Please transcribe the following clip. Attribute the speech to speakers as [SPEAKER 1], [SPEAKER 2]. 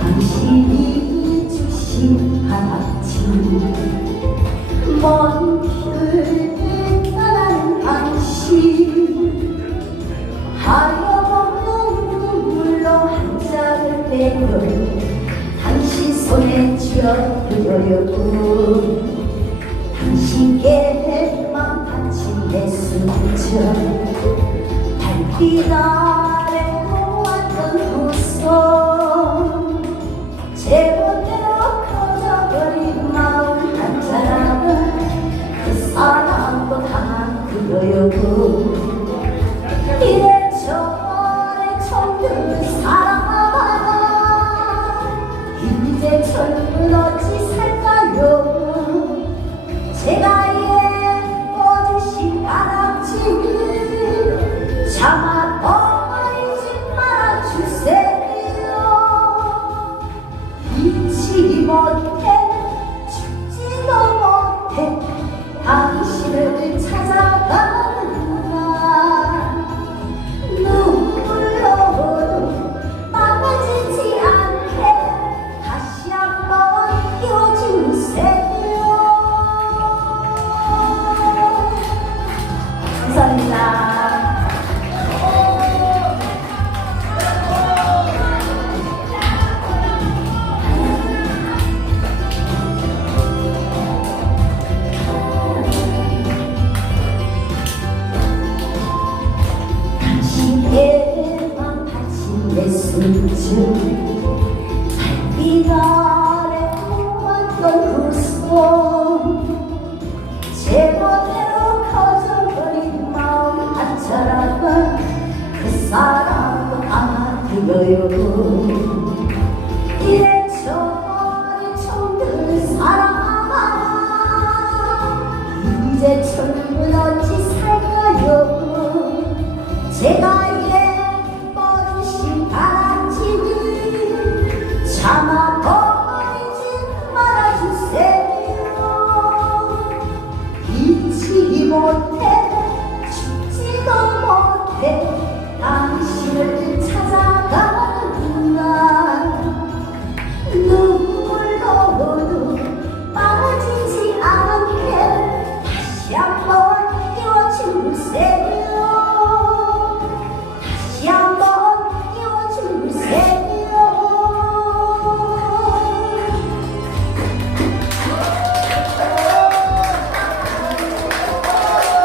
[SPEAKER 1] 당신이 해주신 아침 곁들여도 당신께만 바친 내 순정 달빛 That's all. 줄 달빛 아래 고맙던 그 소원 제멋대로 커져버린 마음 한자라가 그 사람 아마 들어요 이래 저를 정들 사랑아 이제 젊은 어찌 살까요. 제가